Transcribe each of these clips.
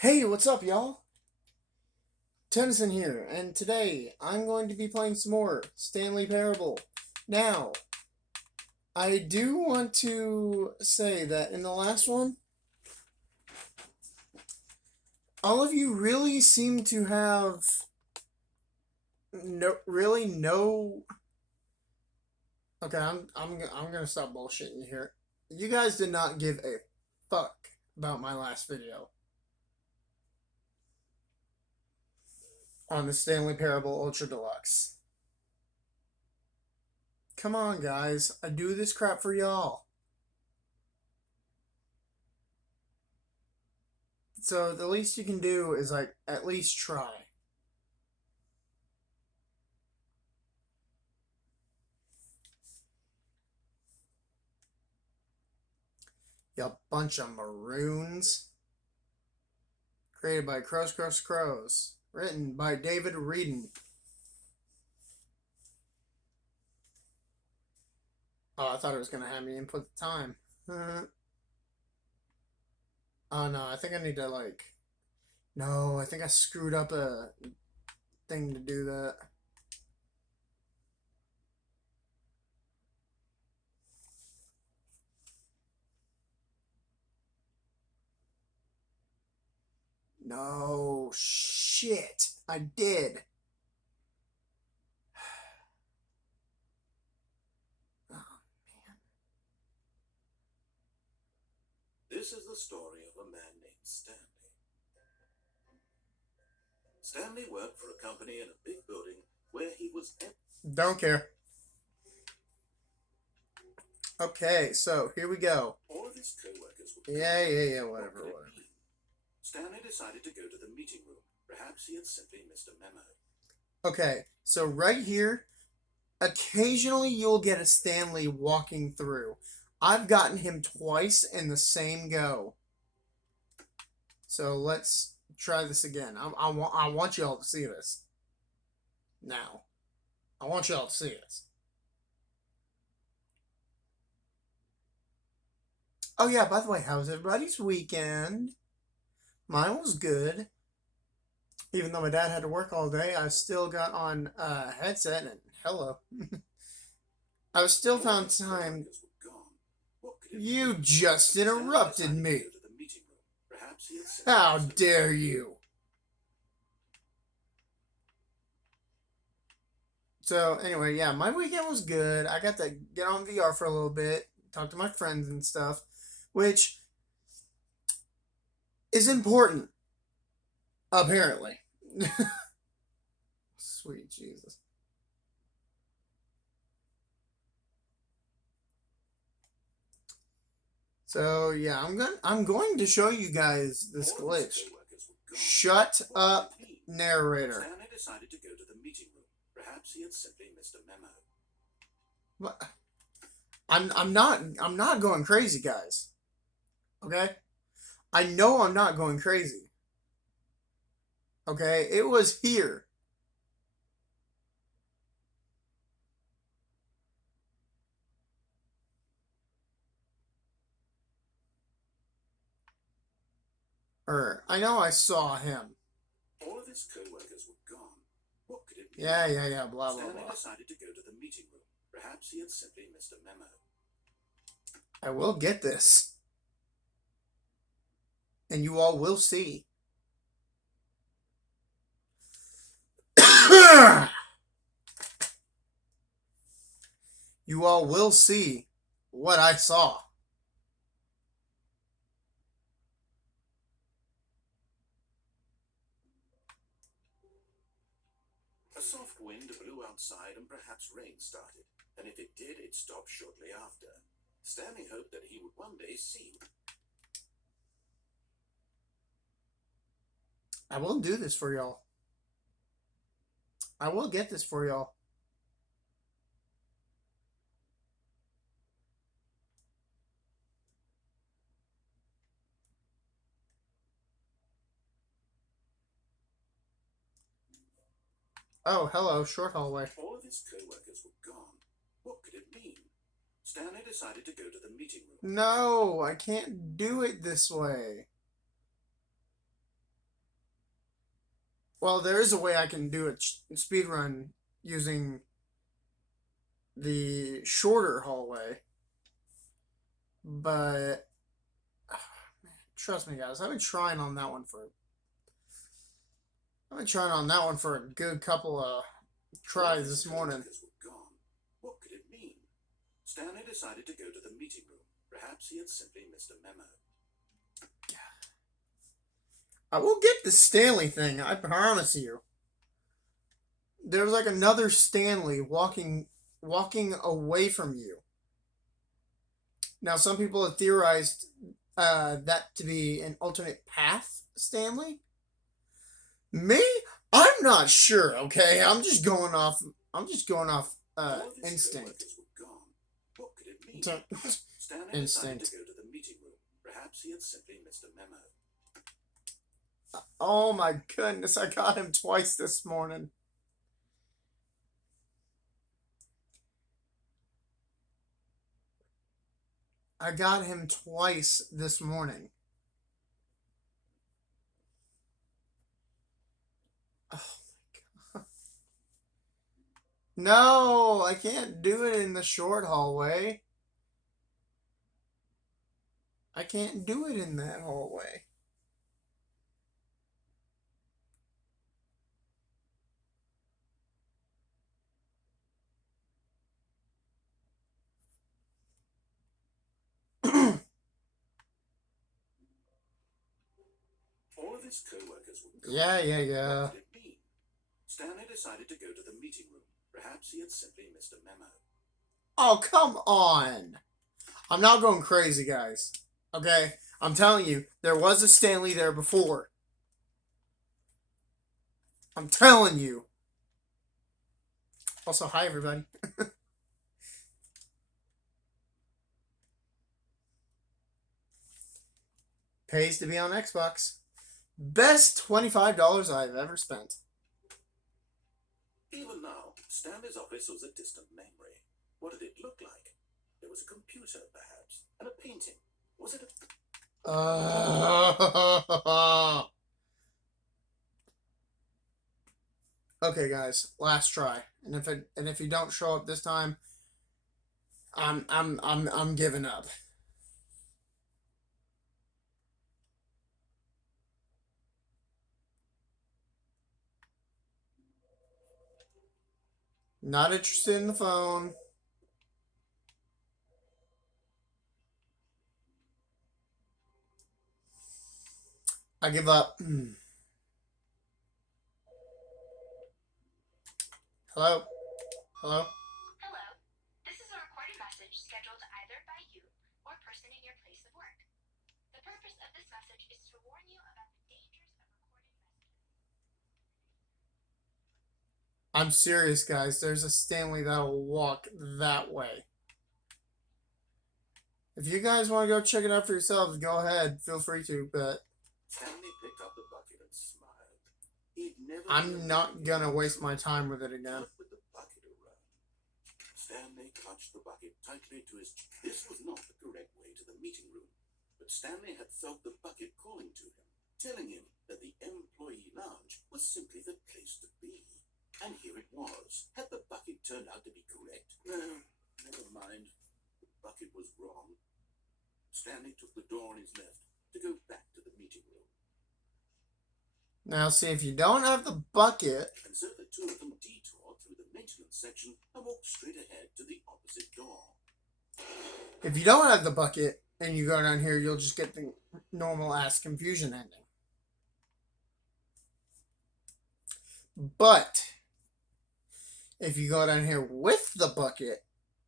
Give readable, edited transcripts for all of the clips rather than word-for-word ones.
Hey, what's up, y'all? Tennyson here, and today I'm going to be playing some more Stanley Parable. Now, I do want to say that in the last one, all of you really seem to have no. Okay, I'm gonna stop bullshitting here. You guys did not give a fuck about my last video on the Stanley Parable Ultra Deluxe. Come on, guys, I do this crap for y'all. So the least you can do is like at least try. You bunch of maroons. Created by Crows. Written by David Reedon. Oh, I thought it was gonna have me input the time. Oh no, I think I need to like. No, I think I screwed up a thing to do that. No, shit, I did. Oh man. This is the story of a man named Stanley. Stanley worked for a company in a big building where he was. Don't care. Okay, so here we go. All of his co-workers were. Yeah, whatever. Stanley decided to go to the meeting room. Perhaps he had simply missed a memo. Okay, so right here, occasionally you'll get a Stanley walking through. I've gotten him twice in the same go. So let's try this again. I want y'all to see this. Now, I want y'all to see this. Oh yeah, by the way, how was everybody's weekend? Mine was good. Even though my dad had to work all day, I still got on a headset and hello. I was still found time. You just interrupted me. How dare you? So anyway, yeah, my weekend was good. I got to get on VR for a little bit, talk to my friends and stuff, which is important, apparently. Sweet Jesus. So yeah, I'm going to show you guys this glitch. Shut up, narrator. Stanley decided to go to the meeting room. Perhaps he had simply missed a memo. What? I'm not going crazy, guys. Okay? I know I'm not going crazy. Okay? It was here. I know I saw him. All of his co-workers were gone. What could it be? Yeah, blah, blah, Stanley blah. decided to go to the meeting room. Perhaps he had simply missed a memo. I will get this. And you all will see. You all will see what I saw. A soft wind blew outside and perhaps rain started. And if it did, it stopped shortly after. Stanley hoped that he would one day see. I will do this for y'all. I will get this for y'all. Oh, hello, short hallway. All of his co-workers were gone. What could it mean? Stanley decided to go to the meeting room. No, I can't do it this way. Well, there is a way I can do a speed run using the shorter hallway, but trust me, guys, I've been trying on that one for a good couple of tries this morning. Were gone. What could it mean? Stanley decided to go to the meeting room. Perhaps he had simply missed a memo. I will get the Stanley thing, I promise you. There's like another Stanley walking away from you. Now, some people have theorized that to be an alternate path Stanley. Me, I'm not sure. Okay, I'm just going off. Instinct. Were gone. What could it mean? Stanley Instinct. decided to go to the meeting room. Perhaps he had simply missed a memo. Oh my goodness, I got him twice this morning. I got him twice this morning. Oh my god. No, I can't do it in the short hallway. I can't do it in that hallway. All of his co-workers were gone. Yeah. What could it mean? Stanley decided to go to the meeting room. Perhaps he had simply missed a memo. Oh, come on. I'm not going crazy, guys. Okay? I'm telling you, there was a Stanley there before. I'm telling you. Also, hi, everybody. Pays to be on Xbox. Best $25 I've ever spent. Even now, Stanley's office was a distant memory. What did it look like? There was a computer, perhaps, and a painting. Was it a... Okay, guys, last try. And if you don't show up this time, I'm giving up. Not interested in the phone. I give up. Hello? Hello? Hello. This is a recorded message scheduled either by you or a person in your place of work. The purpose of this message is to warn you about the dangers of recorded messages. I'm serious, guys. There's a Stanley that'll walk that way. If you guys want to go check it out for yourselves, go ahead. Feel free to, but Stanley picked up the bucket and smiled. He'd never I'm not gonna waste my time with it again. with the bucket around. Stanley clutched the bucket tightly to his chest. This was not the correct way to the meeting room, but Stanley had felt the bucket calling to him, telling him that the employee lounge was simply the place to be. And here it was. Had the bucket turned out to be correct? No, never mind. The bucket was wrong. Stanley took the door on his left to go back to the meeting room. Now, see, if you don't have the bucket, And so the two of them detoured through the maintenance section and walked straight ahead to the opposite door. if you don't have the bucket and you go down here, you'll just get the normal ass confusion ending. But if you go down here with the bucket,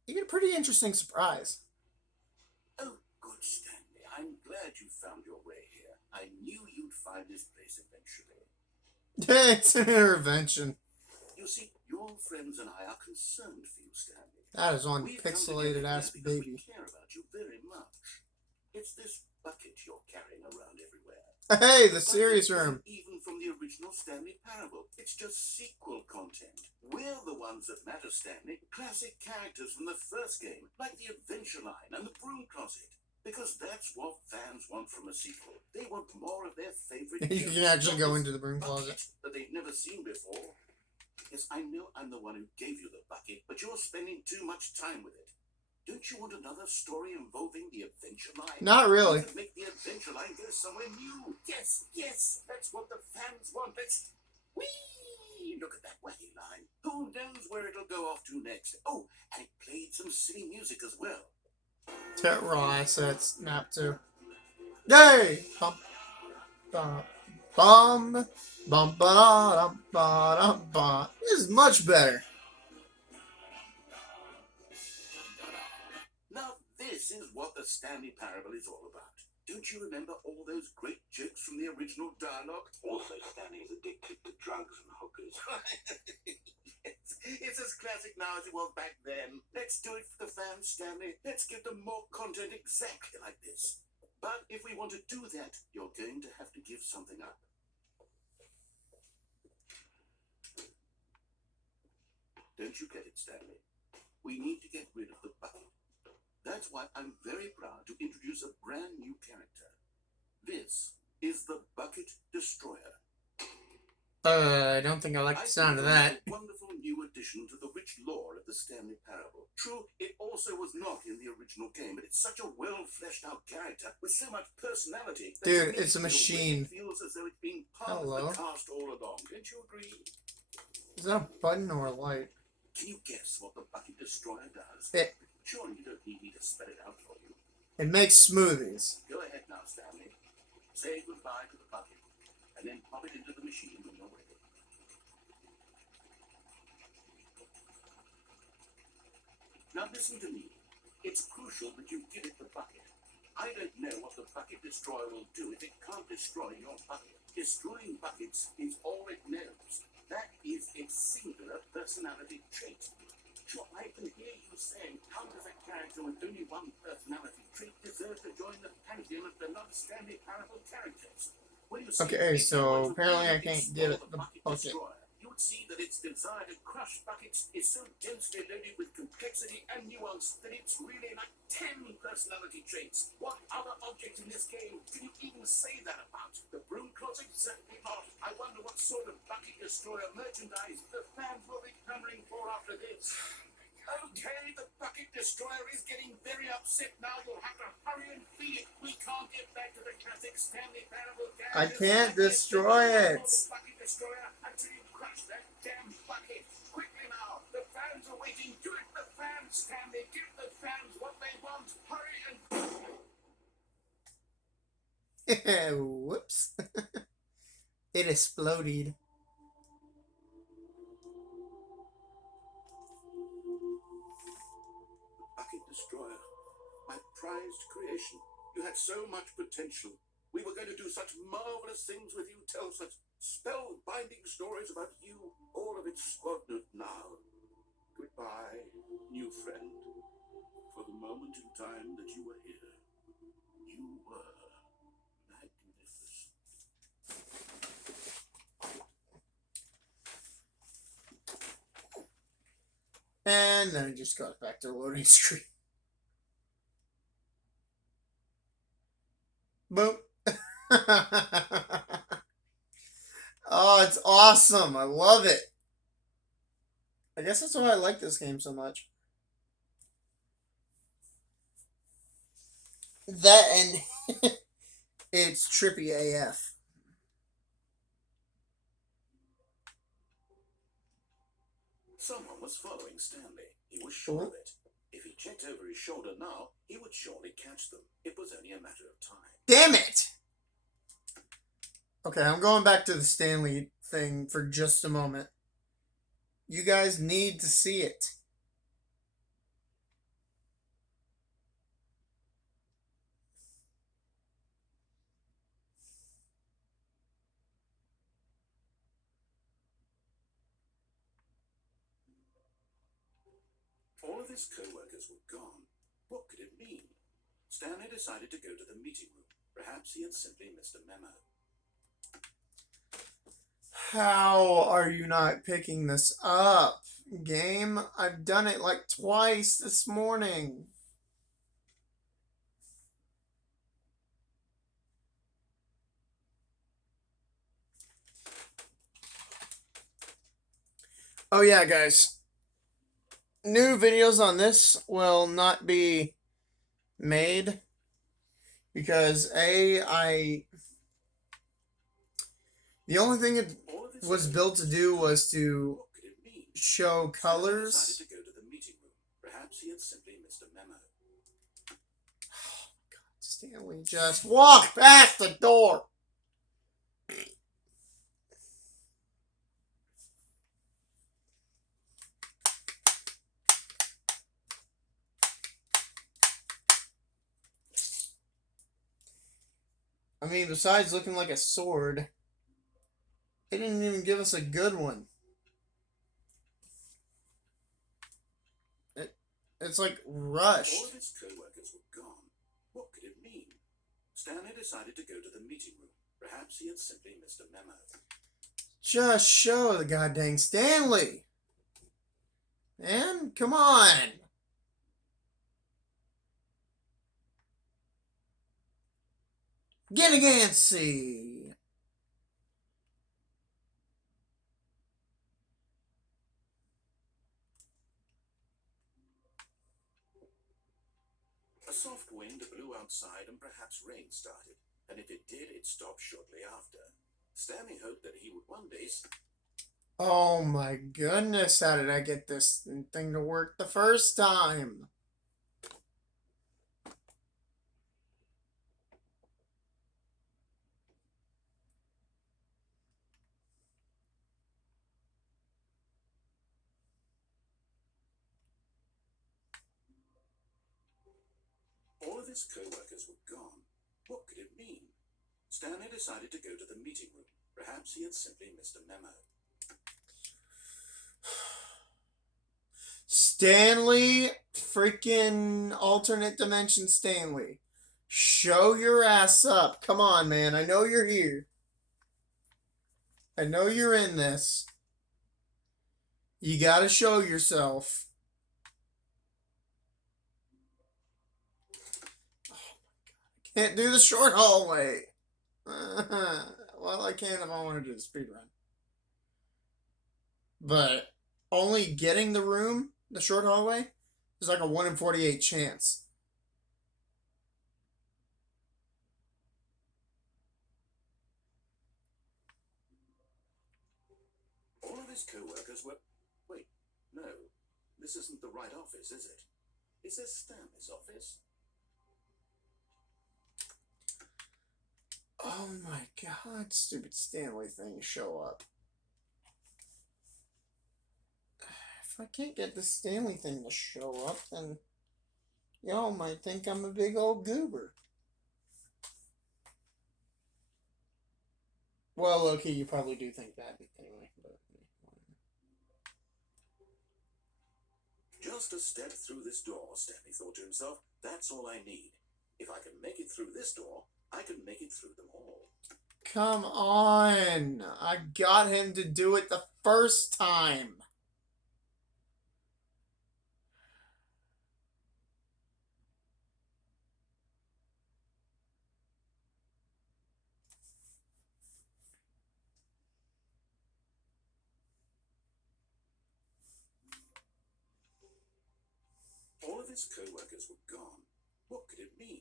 you get a pretty interesting surprise. Oh, good, Stanley. I'm glad you found your way here. I knew you'd find this place eventually. It's an intervention. You see, your friends and I are concerned for you, Stanley. That is one We've come pixelated together ass here because baby. we care about you very much. It's this bucket you're carrying around everywhere. Hey, the Bucket serious isn't room. even from the original Stanley Parable. It's just sequel content. We're the ones that matter, Stanley. Classic characters from the first game, like the Adventure Line and the Broom Closet. Because that's what fans want from a sequel. They want more of their favorite You can actually go into the broom closet. That they've never never seen before. Yes, I know I'm the one who gave you the bucket, but you're spending too much time with it. Don't you want another story involving the adventure line? Not really. You could make the adventure line go somewhere new. Yes, yes, that's what the fans want. Let's... Whee! Look at that wacky line. Who knows where it'll go off to next? Oh, and it played some silly music as well. Raw assets, map 2. Yay! Bum, bum, bum, bum, ba, dum, ba. This is much better. Now, this is what the Stanley Parable is all about. Don't you remember all those great jokes from the original dialogue? Also, Stanley is addicted to drugs and hookers. It's as classic now as it was back then. Let's do it for the fans, Stanley. Let's give them more content exactly like this. But if we want to do that, you're going to have to give something up. Don't you get it, Stanley? We need to get rid of the bucket. That's why I'm very proud to introduce a brand new character. This is the Bucket Destroyer. I don't think I like the sound of that. A wonderful new addition to the rich lore of the Stanley Parable. True, it also was not in the original game, but it's such a well-fleshed-out character with so much personality. Dude, it's a machine. It feels as though it's been part of the cast all along. Don't you agree? Is that a button or a light? Can you guess what the Bucket Destroyer does? Surely you don't need me to spell it out for you. It makes smoothies. Go ahead now, Stanley. Say goodbye to the bucket, and then pop it into the machine when you're ready. Now listen to me. It's crucial that you give it the bucket. I don't know what the Bucket Destroyer will do if it can't destroy your bucket. Destroying buckets is all it knows. That is its singular personality trait. Sure, I can hear you saying, how does a character with only one personality trait deserve to join the pantheon of the non-Stanley Parable characters? Well, you see, okay, so apparently I can't get it. The bucket. You would see that its desire to crush buckets is so densely loaded with complexity and nuance that it's really like 10 personality traits. What other object in this game can you even say that about? The broom closet? Certainly not. I wonder what sort of Bucket Destroyer merchandise the fans will be clamoring for after this. Okay, the Bucket Destroyer is getting very upset now. You'll have to hurry and feed it. We can't get back to the classic Stanley Parable characters. I can't destroy it. Bucket Destroyer until you crush that damn bucket. Quickly now, the fans are waiting. Do it, the fans, Stanley. Give the fans what they want. Hurry and... Whoops. It exploded. Bucket Destroyer, my prized creation. You had so much potential. We were going to do such marvelous things with you, tell such spellbinding stories about you, all of it squandered now. Goodbye, new friend. For the moment in time that you were here, you were magnificent. And then it just got back to the loading screen. Boom. Oh, it's awesome. I love it. I guess that's why I like this game so much. That and it's trippy AF. Someone was following Stanley. He was sure of it. If he checked over his shoulder now, he would surely catch them. It was only a matter of time. Damn it! Okay, I'm going back to the Stanley thing for just a moment. You guys need to see it. All of his co-workers were gone. What could it mean? Stanley decided to go to the meeting room. Perhaps he had simply missed a memo. How are you not picking this up, game? I've done it like twice this morning. Oh yeah, guys. New videos on this will not be made because the only thing it was built to do was to What could it mean? show Stanley decided colors. to go to the meeting room. Perhaps he had simply missed a memo. Stanley just walk past the door. I mean, besides looking like a sword, they didn't even give us a good one. It's like rushed. All of his co-workers were gone. What could it mean? Stanley decided to go to the meeting room. Perhaps he had simply missed a memo. Just show the goddamn Stanley. Man, come on. Get against see. A soft wind blew outside and perhaps rain started. And if it did, it stopped shortly after. Stanley hoped that he would one day... Oh my goodness, how did I get this thing to work the first time? All of his co-workers were gone. What could it mean? Stanley decided to go to the meeting room. Perhaps he had simply missed a memo. Stanley, freaking alternate dimension Stanley. Show your ass up. Come on, man. I know you're here. I know you're in this. You gotta show yourself. Can't do the short hallway. Well, I can if I want to do the speed run. But only getting the room, the short hallway, is like a 1 in 48 chance. All of his co-workers were... Wait, no. This isn't the right office, is it? Is this Stanley's office? Oh my god, stupid Stanley thing show up. If I can't get the Stanley thing to show up, then y'all might think I'm a big old goober. Well, okay, you probably do think that anyway. But Just a step through this door, Stanley thought to himself. That's all I need. If I can make it through this door, I can make it through them all. come on! I got him to do it the first time. All of his co-workers were gone. What could it mean?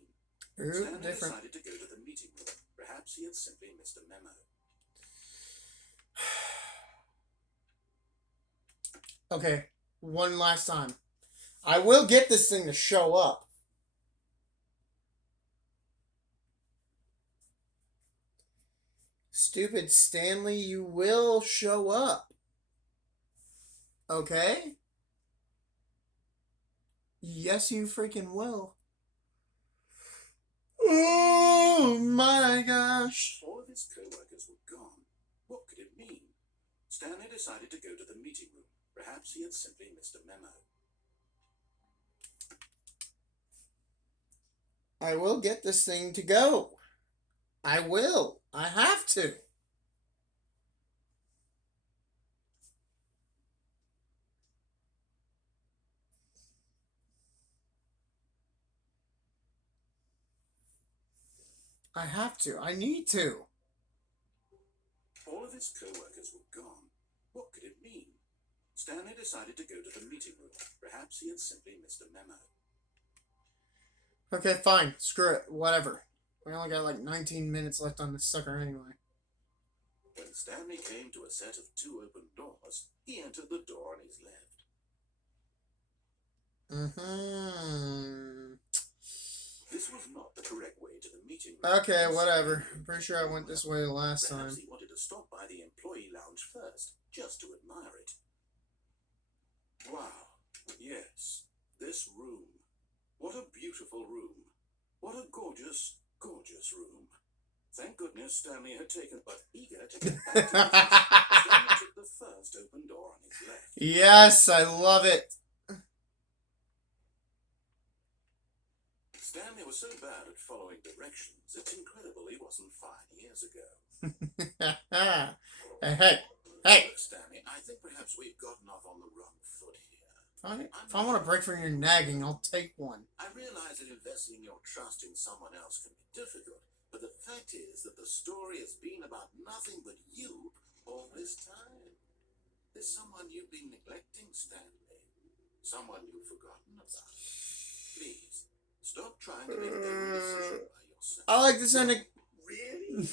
Ooh, Stanley different. decided to go to the meeting room. Perhaps he had simply missed a memo. Okay, one last time. I will get this thing to show up. Stupid Stanley, you will show up. Okay? Yes, you freaking will. Oh my gosh. All of his co-workers were gone. What could it mean? Stanley decided to go to the meeting room. Perhaps he had simply missed a memo. I will get this thing to go. I will. I have to. I have to. I need to. All of his co-workers were gone. What could it mean? Stanley decided to go to the meeting room. Perhaps he had simply missed a memo. Okay, fine. Screw it. Whatever. We only got like 19 minutes left on this sucker anyway. When Stanley came to a set of 2 open doors, he entered the door on his left. This was not the correct way to the meeting room. Okay, whatever. I'm pretty sure I went this way last time. Perhaps he wanted to stop by the employee lounge first, just to admire it. Wow, yes, this room. What a beautiful room. What a gorgeous, gorgeous room. Thank goodness Stanley had taken, but eager to get back to his Stanley took the first open door on his left. Yes, I love it. Stanley was so bad at following directions, it's incredible he wasn't 5 years ago. Hey. Look, Stanley, I think perhaps we've gotten off on the wrong foot here. If I want a break from your nagging, I'll take one. I realize that investing your trust in someone else can be difficult, but the fact is that the story has been about nothing but you all this time. There's someone you've been neglecting, Stanley. Someone you've forgotten about. Please, stop trying to make every decision by yourself. I like this ending. Really?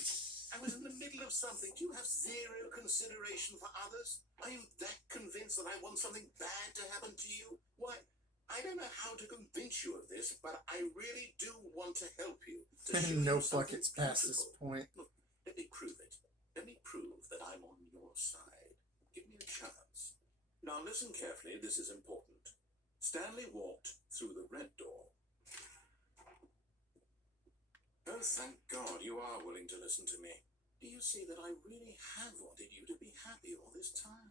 I was in the middle of something. Do you have zero consideration for others? Are you that convinced that I want something bad to happen to you? Why, I don't know how to convince you of this, but I really do want to help you. To show No you something buckets past this beautiful. point. Look, let me prove it. Let me prove that I'm on your side. Give me a chance. Now listen carefully, this is important. Stanley walked through the red door. Oh, thank God you are willing to listen to me. Do you see that I really have wanted you to be happy all this time?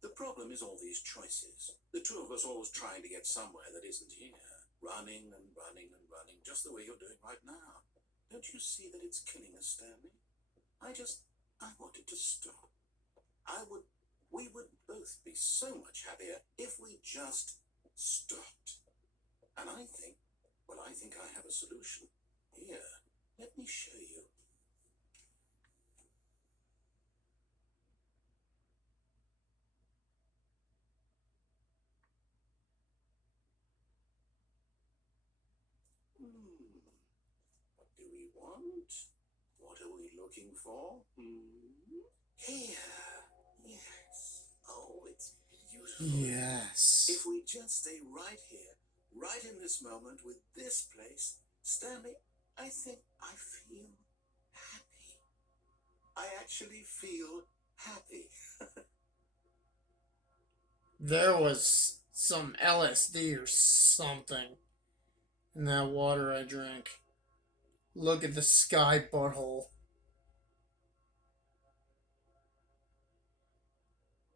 The problem is all these choices. The two of us always trying to get somewhere that isn't here. Running and running and running, just the way you're doing right now. Don't you see that it's killing us, Stanley? I wanted to stop. We would both be so much happier if we just stopped. And I think I have a solution. Here, let me show you. What do we want? What are we looking for? Here. Yes. Oh, it's beautiful. Yes. If we just stay right here, right in this moment with this place, Stanley, I think I feel happy. I actually feel happy. There was some LSD or something in that water I drank. Look at the sky butthole.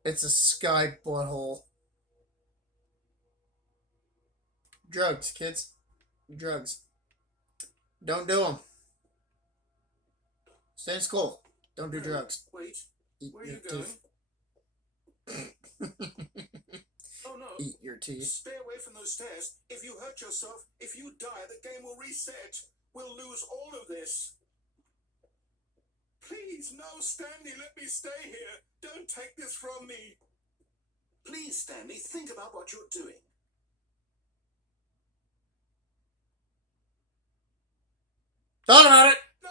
It's a sky butthole. Drugs, kids. Drugs. Don't do them. Stay in school. Don't do drugs. Wait, Eat where are your you going? teeth. Oh no. Eat your teeth. Stay away from those stairs. If you hurt yourself, if you die, the game will reset. We'll lose all of this. Please, no, Stanley, let me stay here. Don't take this from me. Please, Stanley, think about what you're doing. Thought about it. No!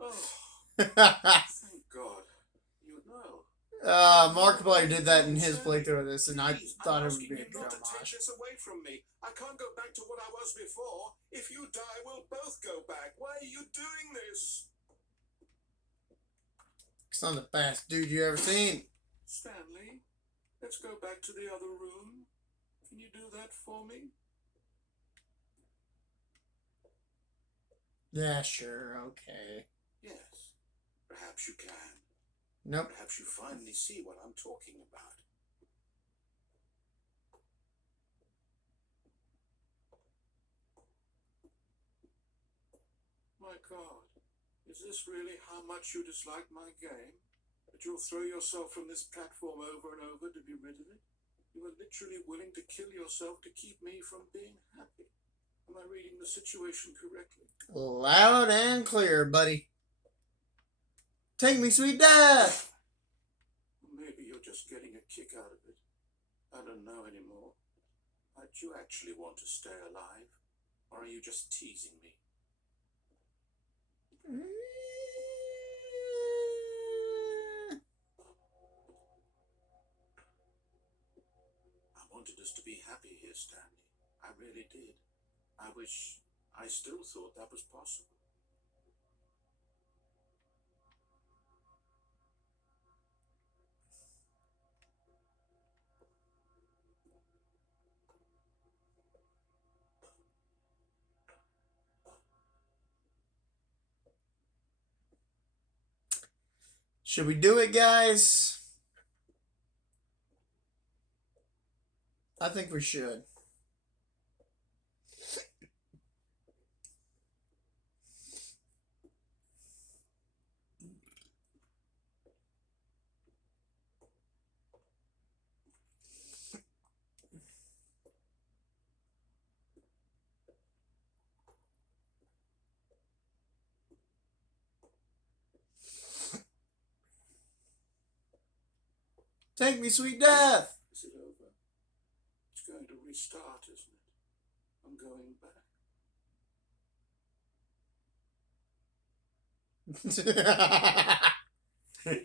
Oh, thank God. You know. Markiplier did that in his playthrough of this, and I Please, thought I'm it would asking be a you good not to take homage. this away from me. I can't go back to what I was before. If you die, we'll both go back. Why are you doing this? It's not the best dude you ever seen. Stanley, let's go back to the other room. Can you do that for me? Yeah, sure, okay. Yes, perhaps you can. Nope. Perhaps you finally see what I'm talking about. My God, is this really how much you dislike my game? That you'll throw yourself from this platform over and over to be rid of it? You were literally willing to kill yourself to keep me from being happy. Am I reading the situation correctly? Loud and clear, buddy. Take me, sweet death. Maybe you're just just getting a kick out of it. I don't know anymore. Do you actually want to stay alive? Or are you just teasing me? I wanted us to be happy here, Stanley. I really did. I wish I still thought that was possible. Should we do it, guys? I think we should. Take me, sweet death! Is it over? It's going to restart, isn't it? I'm going back.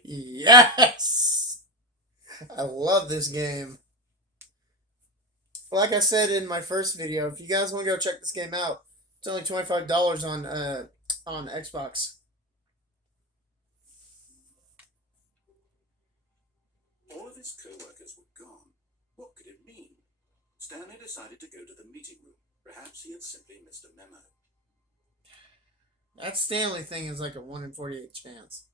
Yes! I love this game. Like I said in my first video, if you guys want to go check this game out, it's only $25 on Xbox. All of his co-workers were gone. What could it mean? Stanley decided to go to the meeting room. Perhaps he had simply missed a memo. That Stanley thing is like a 1 in 48 chance.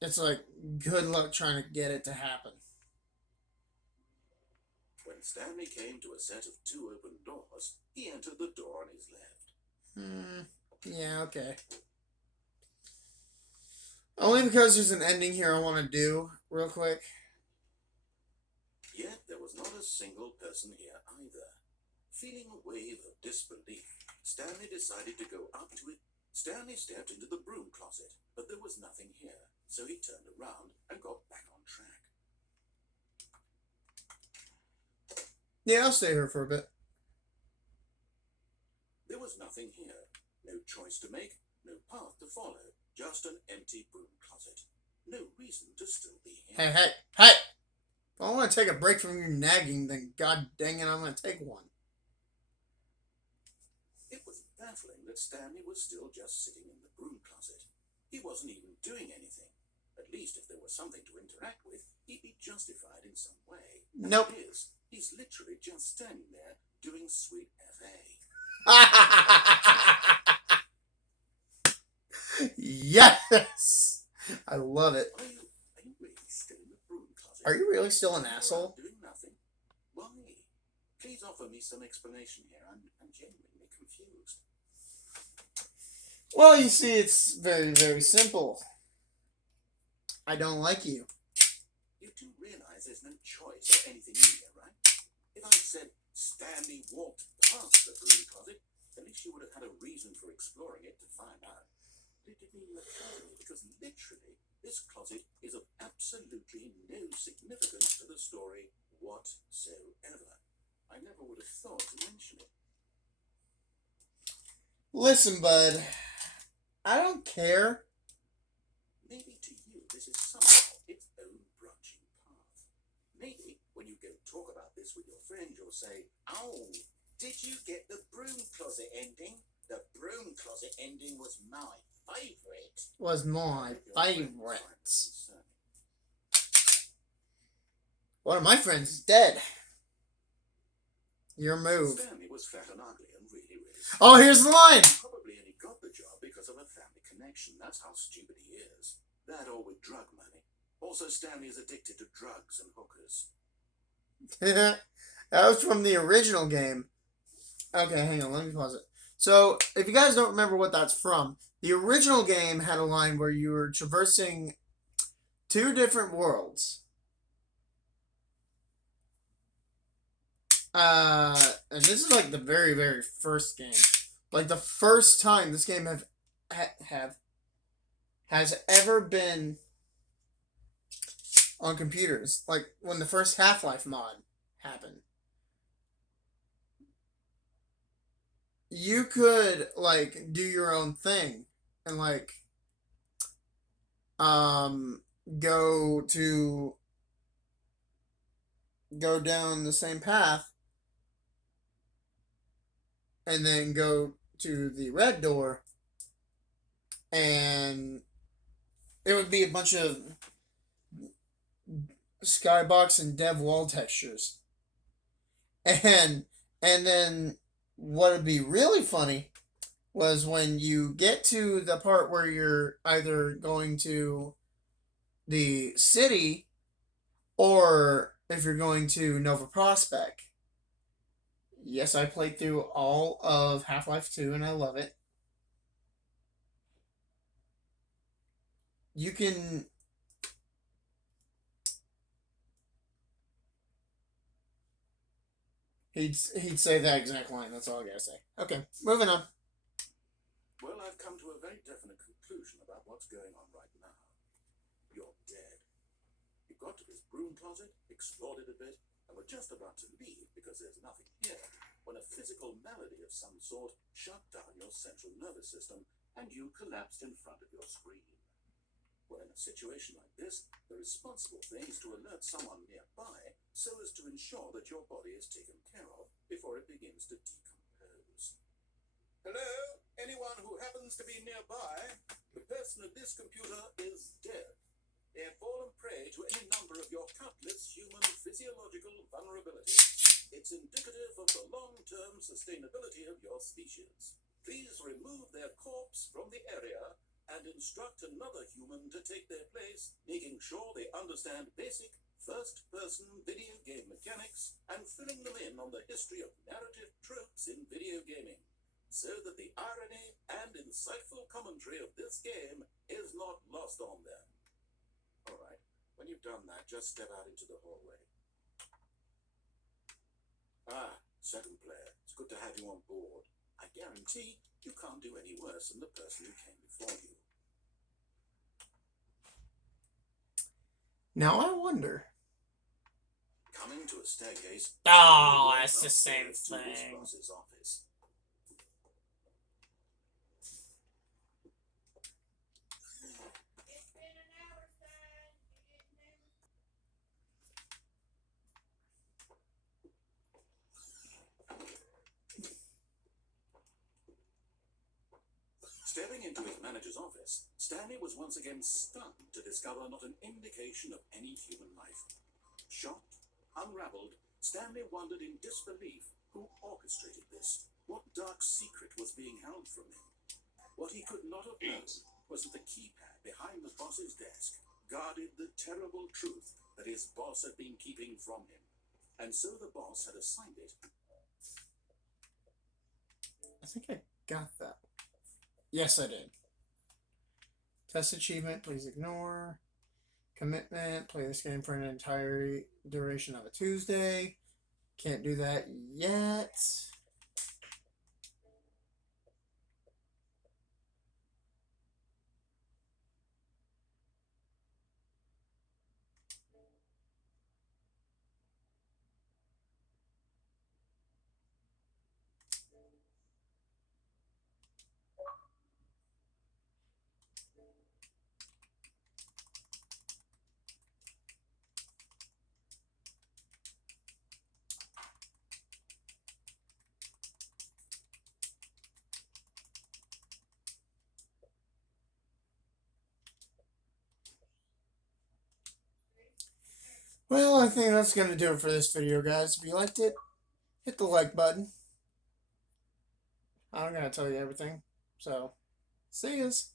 It's like good luck trying to get it to happen. When Stanley came to a set of 2 open doors, he entered the door on his left. Yeah, okay. Only because there's an ending here I want to do real quick. Yet there was not a single person here either. Feeling a wave of disbelief, Stanley decided to go up to it. Stanley stepped into the broom closet, but there was nothing here, so he turned around and got back on track. Yeah, I'll stay here for a bit. There was nothing here. No choice to make, no path to follow, just an empty broom closet. No reason to still be here. Hey! If I want to take a break from your nagging, then god dang it, I'm going to take one. It was baffling that Stanley was still just sitting in the broom closet. He wasn't even doing anything. At least if there was something to interact with, he'd be justified in some way. Nope. He's literally just standing there doing sweet FA. Yes! I love it. Are you really still in the broom closet? Are you really still an asshole? Doing nothing? Why? Please offer me some explanation here. I'm genuinely confused. Well, you see, it's very, very simple. I don't like you. You do realize there's no choice or anything in here, right? If I'd said Stanley walked past the broom closet, at least you would have had a reason for exploring it to find out. But it didn't even occur to me because literally this closet is of absolutely no significance to the story whatsoever. I never would have thought to mention it. Listen, bud. I don't care. Maybe to you this is somehow its own branching path. Maybe when you go talk about this with your friend, you'll say, "Oh, did you get the broom closet ending? The broom closet ending was my favourite." Was my favorites. One of my friends is dead. Your move. Stanley was fat and ugly and really sad. Oh, here's the line. He probably only got the job because of a family connection. That's how stupid he is. That or with drug money. Also, Stanley is addicted to drugs and hookers. That was from the original game. Okay, hang on. Let me pause it. So, if you guys don't remember what that's from, the original game had a line where you were traversing 2 different worlds. And this is like the very, very first game. Like the first time this game has ever been on computers. Like when the first Half-Life mod happened, you could like do your own thing and like um go to go down the same path and then go to the red door, and it would be a bunch of skybox and dev wall textures. And then what would be really funny was when you get to the part where you're either going to the city or if you're going to Nova Prospect. Yes, I played through all of Half-Life 2 and I love it. You can he'd say that exact line. That's all I gotta say. Okay, moving on. Well, I've come to a very definite conclusion about what's going on right now. You're dead. You got to this broom closet, explored it a bit, and were just about to leave because there's nothing here, when a physical malady of some sort shut down your central nervous system and you collapsed in front of your screen. Well, in a situation like this, the responsible thing is to alert someone nearby so as to ensure that your body is taken care of before it begins to decompose. Hello? Anyone who happens to be nearby? The person at this computer is dead. They have fallen prey to any number of your countless human physiological vulnerabilities. It's indicative of the long-term sustainability of your species. Please remove their corpse from the area and instruct another human to take their place, making sure they understand basic first-person video game mechanics and filling them in on the history of narrative tropes in video gaming, so that the irony and insightful commentary of this game is not lost on them. All right, when you've done that, just step out into the hallway. Ah, second player, it's good to have you on board. I guarantee you can't do any worse than the person who came before you. Now I wonder. Coming to a staircase. Oh, it's the same thing. Boss's office. Stepping into his manager's office, Stanley was once again stunned to discover not an indication of any human life. Shocked, unraveled, Stanley wondered in disbelief who orchestrated this, what dark secret was being held from him. What he could not have known was that the keypad behind the boss's desk guarded the terrible truth that his boss had been keeping from him, and so the boss had assigned it. I think I got that. Yes, I did. Test achievement, please ignore. Commitment, play this game for an entire duration of a Tuesday. Can't do that yet. Well, I think that's going to do it for this video, guys. If you liked it, hit the like button. I'm going to tell you everything. So, see yous.